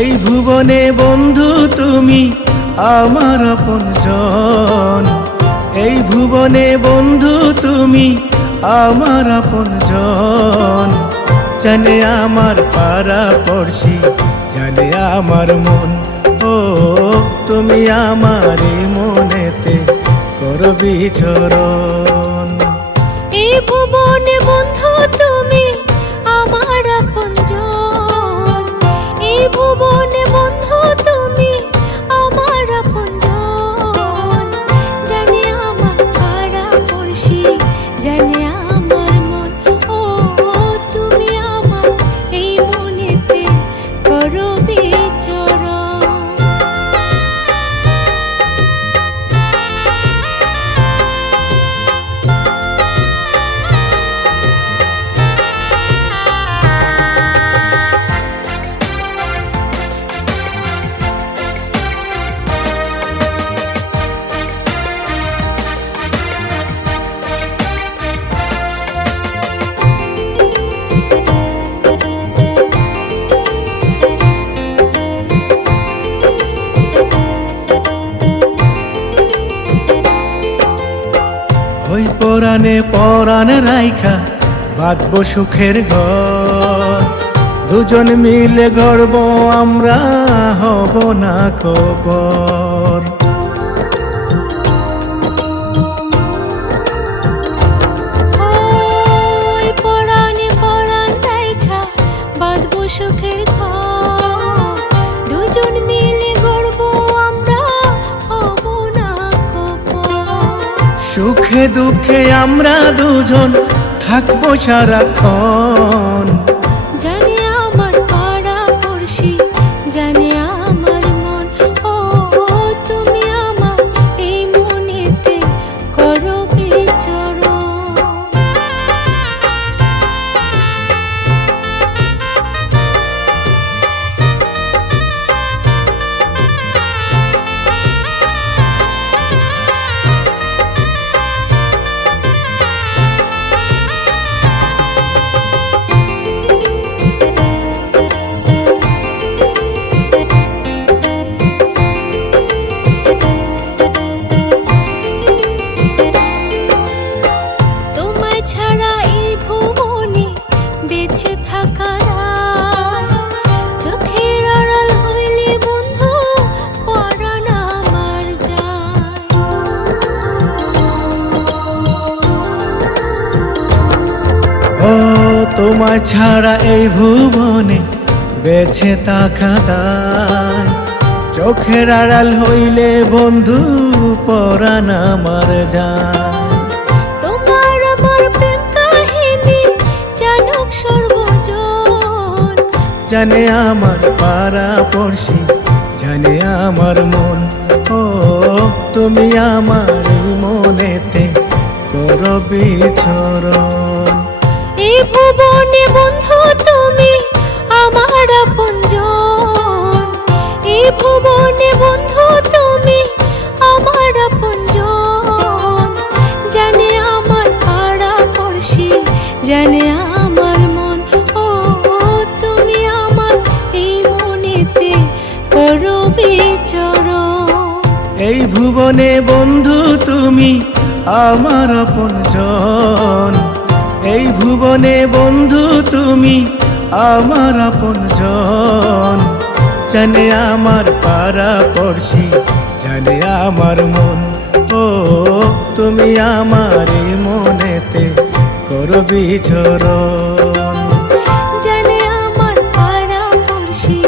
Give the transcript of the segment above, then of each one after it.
এই ভুবনে বন্ধু তুমি আমার আপনজন, এই ভুবনে বন্ধু তুমি আমার আপনজন। জানে আমার পাড়া পড়শি, জানে আমার মন, ও তুমি আমার মনেতে করো বিচরণ। এই ভুবনে বন্ধু তুমি আমার আপনজন, এই ভুবনে বন্ধু তুমি আমার আপনজন। জানে আমার পাড়া পড়শি, জানে আমার মন, ও তুমি আমার এই মনেতে করো বিচরণ। ওই পরাণে পরাণ রাইখা বাঁধবো সুখের ঘর, দুজন মিলে গড়ব আমরা, হব না খবর। ওই পরাণে পরাণ রাইখা বাঁধবো সুখের ঘর, দুজন মিলে গড়ব আমরা, হব না খবর। সুখে দুঃখে আমরা দুজন থাকবো সারাক্ষণ। জানে আমার পাড়া পড়শি, জানে আমার মন, ও তুমি আমার এই মনেতে করো বিচরণ। তোমায় ছাড়া এই ভুবনে বেঁচে থাকার আয়, চোখের আড়াল হইলে বন্ধু পরাণ আমার যায়। ও তোমায় ছাড়া এই ভুবনে বেঁচে থাকা দায়, চোখের আড়াল হইলে বন্ধু পরাণ আমার যায়। তোমার আমার প্রেম কাহিনী জানুক সর্বজন, জানে আমার পাড়া পড়শি, জানে আমার মন, ও তুমি আমার এই মনেতে করো বিচরণ। এই ভুবনে বন্ধু তুমি আমার আপনজন, এই ভুবনে বন্ধু তুমি আমার আপনজন। জানে আমার পাড়া পড়শি, জানে আমার মন, ও তুমি আমার এই মনেতে করো বিচরণ। এই ভুবনে বন্ধু তুমি আমার আপনজন, এই ভুবনে বন্ধু তুমি আমার আপনজন। জানে আমার পাড়া পড়শি, জানে আমার মন, ও তুমি আমার এই মনেতে করো বিচরণ। জানে আমার পাড়া পড়শি,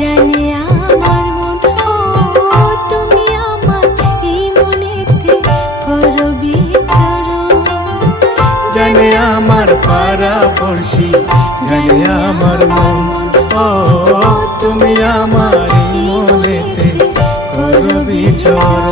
জানে আমার মন, ও তুমি আমার এই মনেতে করো বিচরণ। জানে আমার পাড়া পড়শি, জানে আমার মন, ও তুমি আমার এই মনেতে করো বিচরণ।